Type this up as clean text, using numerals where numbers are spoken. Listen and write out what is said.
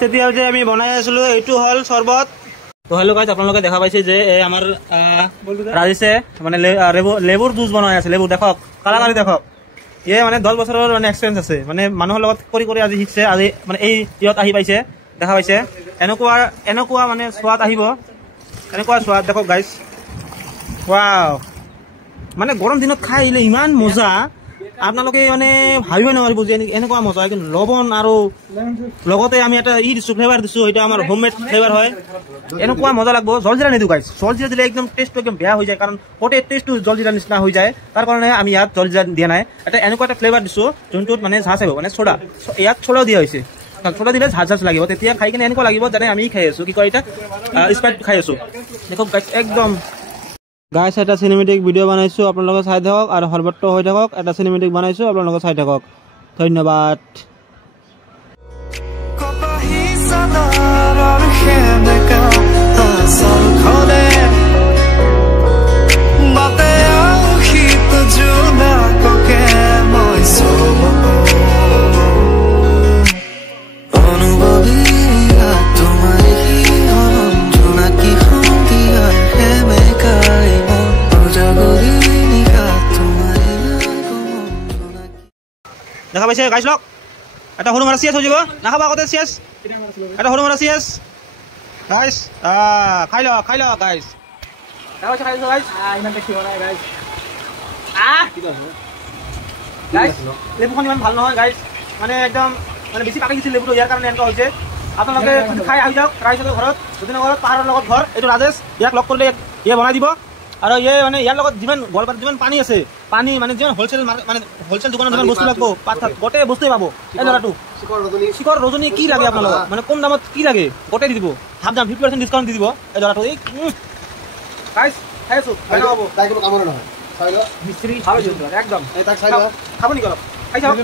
তেতিয়া যে আমি বনাই আছিলো এইটো হল চৰবত। তো হেল্ল গাইজ, আপোনালোকে দেখা পাইছে যে আমাৰ ৰাজেশে মানে লেবুৰ জুচ বনাই আছে। লেবু দেখক, কালাকাৰী দেখক। ইয়ে মানে 10 বছৰৰ মানে এক্সপিৰিয়েঞ্চ আছে, মানে মানুহৰ লগত কৰি কৰি আজি শিকিছে। আজি মানে এই ইয়াত আহি পাইছে, দেখা পাইছে এনেকুৱা মানে সোৱাদ আহিব, এনেকুৱা সোৱাদ দেখক গাইজ। ৱাও, মানে গৰম দিনত খাই আহিলে ইমান মজা, আপোনালোকে মানে ভাবিব নোৱাৰিব যে এনেকুৱা মজা। কিন্তু লৱণ আৰু লগতে আমি এটা দিছো, ফ্লেভাৰ দিছো, এটা আমাৰ হোমমেড ফ্লেভাৰ হয়। এনেকুৱা মজা লাগব। জলজিৰা নিদিওঁ গাইজ, জলজিৰা দিলে একদম টেষ্টটো একদম বেয়া হৈ যায়, কাৰণ গোটেই টেষ্টটো জলজিৰা নিচিনা হৈ যায়। তাৰ কাৰণে আমি ইয়াত জলজিৰা দিয়া নাই। এনেকুৱা এটা ফ্লেভাৰ দিছো যোনটোত মানে ঝাঁজ আহিব, মানে চ'ডা। ইয়াত চ'ডাও দিয়া হৈছে। চ'ডা দিলে ঝাঁজ লাগিব, তেতিয়া খাই কিনে এনেকুৱা লাগিব যেনে আমি খাই আছো, কি কয় এটা স্প্ৰাইট খাই আছো। দেখক গাইজ, একদম গাইজ এটা চিনেমেটিক ভিডিঅ' বনাইছো, আপোনালোকে চাই থাকক আৰু সৰ্বত্ৰ হৈ থাকক। এটা চিনেমেটিক বনাইছো, আপোনালোকে চাই থাকক। ধন্যবাদ। দেখা পাইছে গাইজ, লওক এটা সৰু মাৰা চিয়াছ হৈ যাব, নাখাবা আগতে চিয়াছ, এটা সৰু মাৰা চিয়াছ গাইজ। খাই লওক, খাই লওক গাইজ। লেবুখন ইমান ভাল নহয় গাইজ, মানে একদম মানে বেছি পাকি গৈছে লেবুটো, ইয়াৰ কাৰণে এনেকুৱা হৈছে। আপোনালোকে খাই আহি যাওক, ট্ৰাই চাব ঘৰত। দুদিনৰ ঘৰত পাহাৰৰ লগত ঘৰ, এইটো ৰাজেশ। ইয়াক লগ কৰিলে ইয়ে বনাই দিব। আৰু ইয়ে মানে ইয়াৰ লগত যিমান গোৱালপাৰাত যিমান পানী আছে, পানী মানে যিমান হ'লচেল মানে হ'লচেল দোকানত যিমান বস্তু লাগব, গোটেই বস্তুৱে পাব। এই ল'ৰাটো শিখৰ ৰজনী কি লাগে আপোনালোকক, মানে কম দামত কি লাগে গোটেই দি দিব। হাফ দাম 50% ডিছকাউণ্ট দি দিব এই ল'ৰাটো। এই গাইজ খাই আছো, মিস্ত্ৰী একদম খাব নেকি অলপ, খাই চাওক।